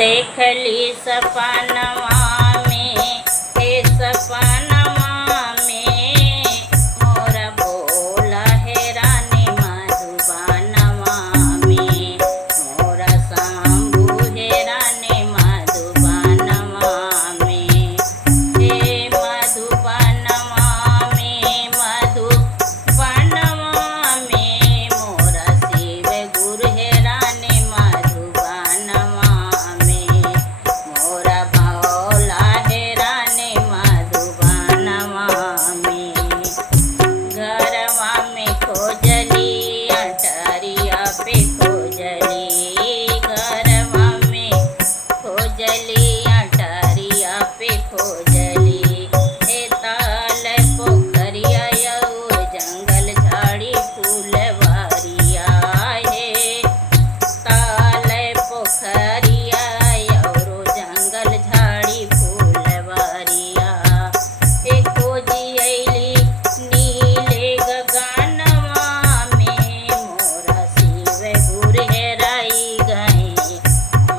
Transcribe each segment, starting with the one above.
देखली सपनवा में, हे सपनवा में मोरा भोला हे रानी मधुबनवा में, मोरा शंभु हे रानी मधुबनवा में, हे मधुबनवा में, मधुबनवा में मोरा शिव गुरु हे रानी मधुबनवा में, मोरा भोला हे रानी मधुबनवा में। घरवा में खोजली अटरिया पे खोजली, घरवा में खोजली अटरिया पे खोजली, हे ताल पोखरिया और जंगल झाड़ी फूलवारिया, हे ताल पोखरिया और जंगल झाड़ी फूलवारिया, हे खोजी अइली नीले गगनवा में, मोरा शिव गुरु हेराई गए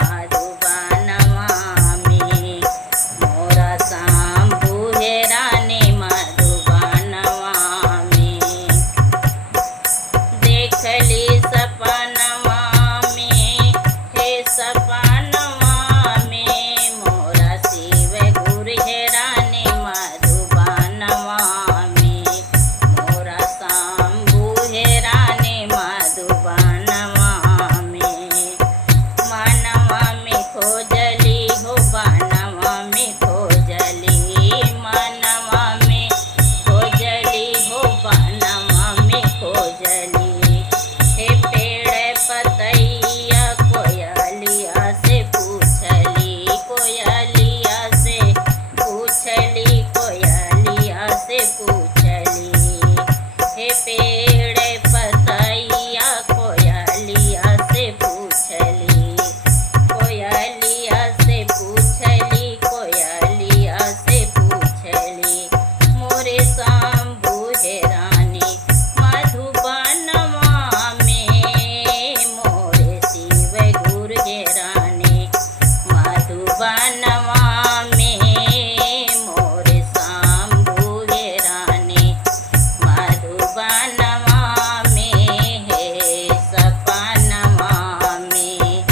मधुबनवा में, मोरा शंभु हे रानी मधुबनवा में। देखली सपनवा में, हे सपनवा में मोरा शिव गुरु हे रानी मधुबनवा में, मोरा शंभु हे रानी मधुबनवा में। मनवा में खोजली हो बनवा में खोजली, मनवा में खोजली हो बनवा में खोजली, हे पेड़ पतैया कोयलिया से पूछली, कोयलिया से पूछली, कोयलिया से पूछली, हे पेड़ पतैया कोयलिया से पूछली, कोयलिया से पूछली, कोयलिया से पूछली, मोरे शंभु हे रानी मधुबनवा में, मोरे शिव गुरु हे रानी मधुबनवा में, मोरे शंभु हे रानी मधुबनवा में, हे सपनवा में।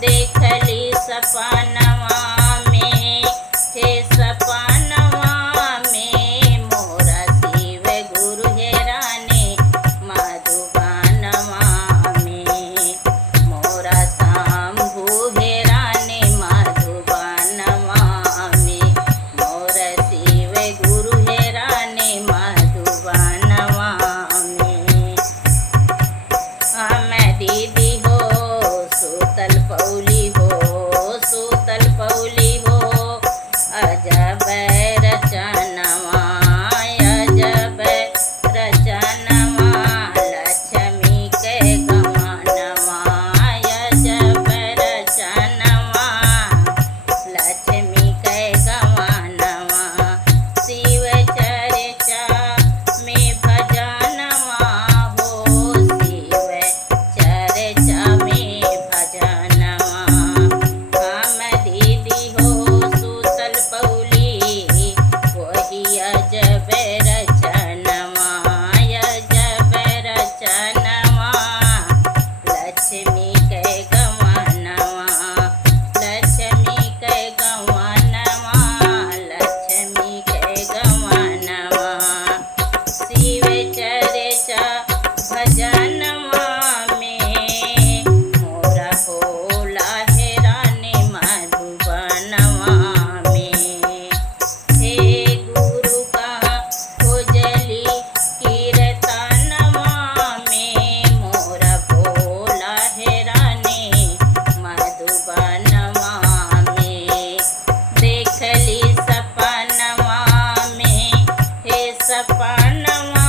देखली सपनवा में, हे सपनवा में मोरा शिव गुरु हे रानी मधुबनवा में, मोरा शंभु हे रानी मधुबनवा में, मोरा शिव गुरु हे रानी मधुबनवा में। मैं दीदी हो सूतल पौली हो, सूतल पौली हो अजब रचनवा, अजब रचनवा लक्ष्मी के गमनवा, अजब रचनवा लक्ष्मी के गमनवा, शिव चर्चा में भजनवा हो, शिव चर्चा में भजनवा। हम दीदी हो सूतल पौली वही अजब रचनवा, अजब रचनवा लक्ष्मी के गमनवा, लक्ष्मी के गमनवा, लक्ष्मी के गमनवा, शिव चर्चा भजनवा में मोरा भोला हे रानी मधुबनवा में। हे गुरु का खोजली कीर्तनवा में, मोरा भोला हे रानी मधुबनवा में। देखली सपनवा में, हे सपनवा